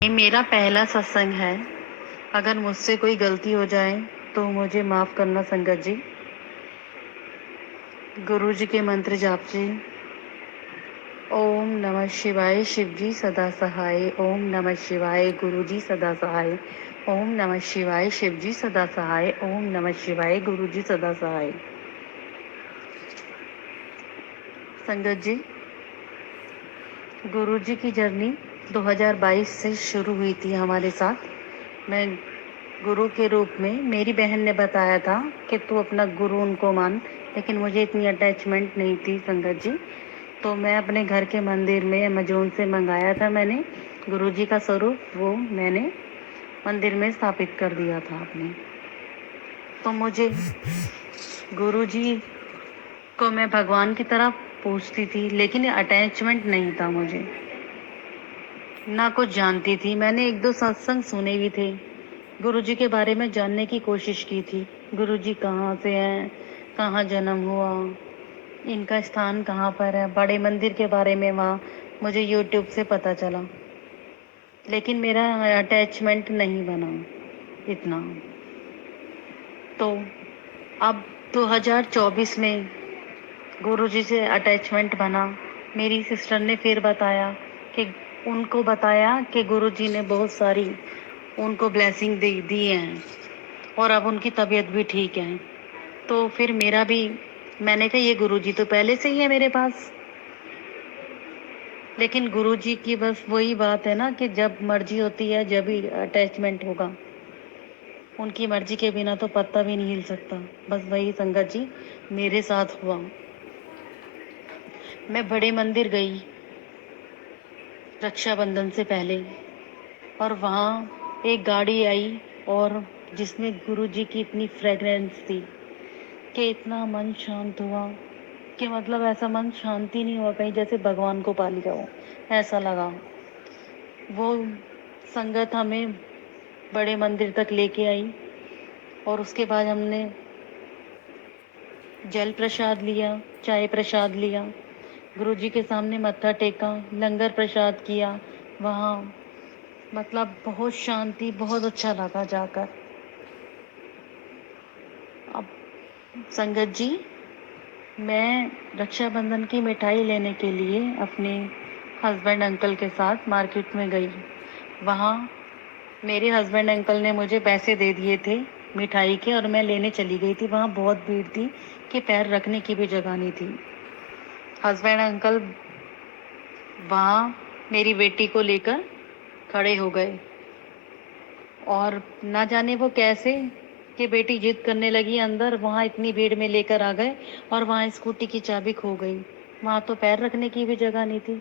ये मेरा पहला सत्संग है। अगर मुझसे कोई गलती हो जाए तो मुझे माफ़ करना संगत जी। गुरु जी के मंत्र जाप जी। ओम नमः शिवाय शिव जी सदा सहाय। ओम नमः शिवाय गुरु जी सदा सहाय। ओम नमः शिवाय शिव जी सदा सहाय। ओम नमः शिवाय गुरु जी सदा सहाय। संगत जी, गुरु जी की जर्नी 2022 से शुरू हुई थी हमारे साथ। मैं गुरु के रूप में, मेरी बहन ने बताया था कि तू अपना गुरु उनको मान, लेकिन मुझे इतनी अटैचमेंट नहीं थी संगत जी। तो मैं अपने घर के मंदिर में अमेज़न से मंगाया था मैंने गुरु जी का स्वरूप, वो मैंने मंदिर में स्थापित कर दिया था अपने। तो मुझे गुरु जी को मैं भगवान की तरह पूजती थी, लेकिन अटैचमेंट नहीं था मुझे, ना कुछ जानती थी। मैंने एक दो सत्संग सुने भी थे, गुरुजी के बारे में जानने की कोशिश की थी। गुरुजी कहाँ से हैं, कहाँ जन्म हुआ, इनका स्थान कहाँ पर है, बड़े मंदिर के बारे में वहाँ मुझे यूट्यूब से पता चला, लेकिन मेरा अटैचमेंट नहीं बना इतना। तो अब 2024 में गुरुजी से अटैचमेंट बना। मेरी सिस्टर ने फिर बताया कि उनको बताया कि गुरुजी ने बहुत सारी उनको ब्लेसिंग दी हैं और अब उनकी तबीयत भी ठीक है। तो फिर मेरा भी, मैंने कहा ये गुरुजी तो पहले से ही है मेरे पास, लेकिन गुरुजी की बस वही बात है ना कि जब मर्जी होती है जब ही अटैचमेंट होगा। उनकी मर्जी के बिना तो पत्ता भी नहीं हिल सकता। बस वही संगत जी मेरे साथ हुआ। मैं बड़े मंदिर गई रक्षाबंधन से पहले, और वहाँ एक गाड़ी आई और जिसमें गुरुजी की इतनी फ्रेगरेंस थी कि इतना मन शांत हुआ कि मतलब ऐसा मन शांति नहीं हुआ कहीं जैसे भगवान को पा लिया हो, ऐसा लगा। वो संगत हमें बड़े मंदिर तक लेके आई और उसके बाद हमने जल प्रसाद लिया, चाय प्रसाद लिया, गुरुजी के सामने मत्था टेका, लंगर प्रसाद किया वहाँ। मतलब बहुत शांति, बहुत अच्छा लगा जाकर। अब संगत जी, मैं रक्षाबंधन की मिठाई लेने के लिए अपने हस्बैंड अंकल के साथ मार्केट में गई। वहाँ मेरे हस्बैंड अंकल ने मुझे पैसे दे दिए थे मिठाई के और मैं लेने चली गई थी। वहाँ बहुत भीड़ थी कि पैर रखने की भी जगह नहीं थी। हस्बैंड अंकल वहाँ मेरी बेटी को लेकर खड़े हो गए और ना जाने वो कैसे कि बेटी जिद करने लगी अंदर, वहाँ इतनी भीड़ में लेकर आ गए और वहाँ स्कूटी की चाबी खो गई। वहाँ तो पैर रखने की भी जगह नहीं थी।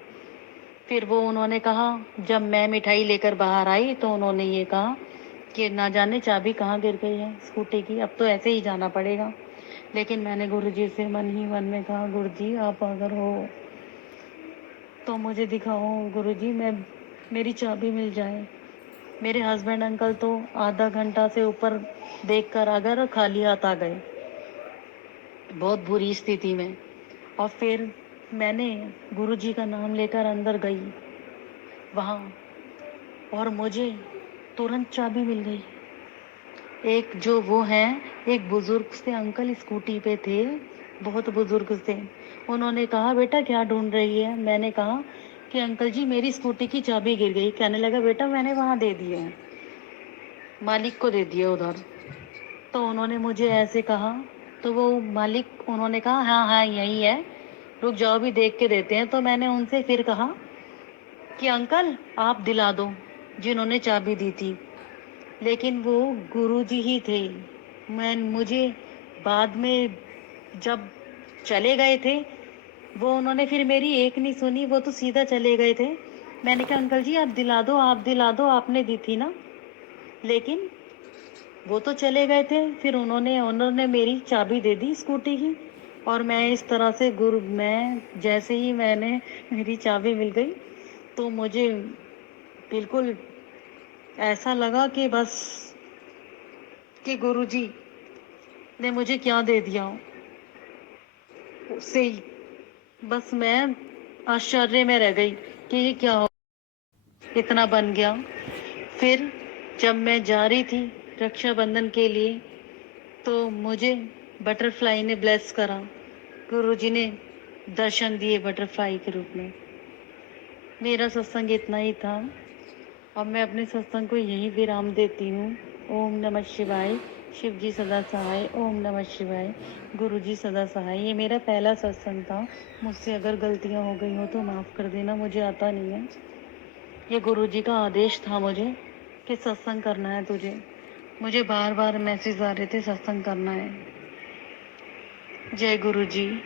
फिर वो उन्होंने कहा, जब मैं मिठाई लेकर बाहर आई तो उन्होंने ये कहा कि ना जाने चाबी कहाँ गिर गई है स्कूटी की, अब तो ऐसे ही जाना पड़ेगा। लेकिन मैंने गुरुजी से मन ही मन में कहा, गुरुजी आप अगर हो तो मुझे दिखाओ गुरुजी, मैं मेरी चाबी मिल जाए। मेरे हस्बैंड अंकल तो आधा घंटा से ऊपर देख कर आ गए और खाली हाथ आ गए, बहुत बुरी स्थिति में। और फिर मैंने गुरुजी का नाम लेकर अंदर गई वहाँ, और मुझे तुरंत चाबी मिल गई। एक जो वो हैं, एक बुजुर्ग से अंकल स्कूटी पे थे, बहुत बुजुर्ग थे। उन्होंने कहा, बेटा क्या ढूंढ रही है? मैंने कहा कि अंकल जी मेरी स्कूटी की चाबी गिर गई। कहने लगा, बेटा मैंने वहाँ दे दिए हैं, मालिक को दे दिए उधर। तो उन्होंने मुझे ऐसे कहा, तो वो मालिक, उन्होंने कहा हाँ हाँ यही है, रुक जाओ भी देख के देते हैं। तो मैंने उनसे फिर कहा कि अंकल आप दिला दो जिन्होंने चाबी दी थी, लेकिन वो गुरुजी ही थे। मुझे बाद में जब चले गए थे, वो उन्होंने फिर मेरी एक नहीं सुनी, वो तो सीधा चले गए थे। मैंने कहा अंकल जी आप दिला दो, आप दिला दो, आपने दी थी ना। लेकिन वो तो चले गए थे। फिर उन्होंने उन्होंने मेरी चाबी दे दी स्कूटी की, और मैं इस तरह से मैं जैसे ही मैंने मेरी चाबी मिल गई तो मुझे बिल्कुल ऐसा लगा कि बस कि गुरुजी ने मुझे क्या दे दिया। उससे ही बस मैं आश्चर्य में रह गई कि ये क्या हो। इतना बन गया। फिर जब मैं जा रही थी रक्षाबंधन के लिए, तो मुझे बटरफ्लाई ने ब्लेस करा। गुरुजी ने दर्शन दिए बटरफ्लाई के रूप में। मेरा सत्संग इतना ही था और मैं अपने सत्संग को यही विराम देती हूँ। ओम नमः शिवाय। शिव जी सदा सहाय। ओम नमः शिवाय। गुरु जी सदा सहाय। ये मेरा पहला सत्संग था। मुझसे अगर गलतियाँ हो गई हो तो माफ़ कर देना, मुझे आता नहीं है। ये गुरु जी का आदेश था मुझे कि सत्संग करना है तुझे। मुझे बार बार मैसेज आ रहे थे सत्संग करना है। जय गुरु जी।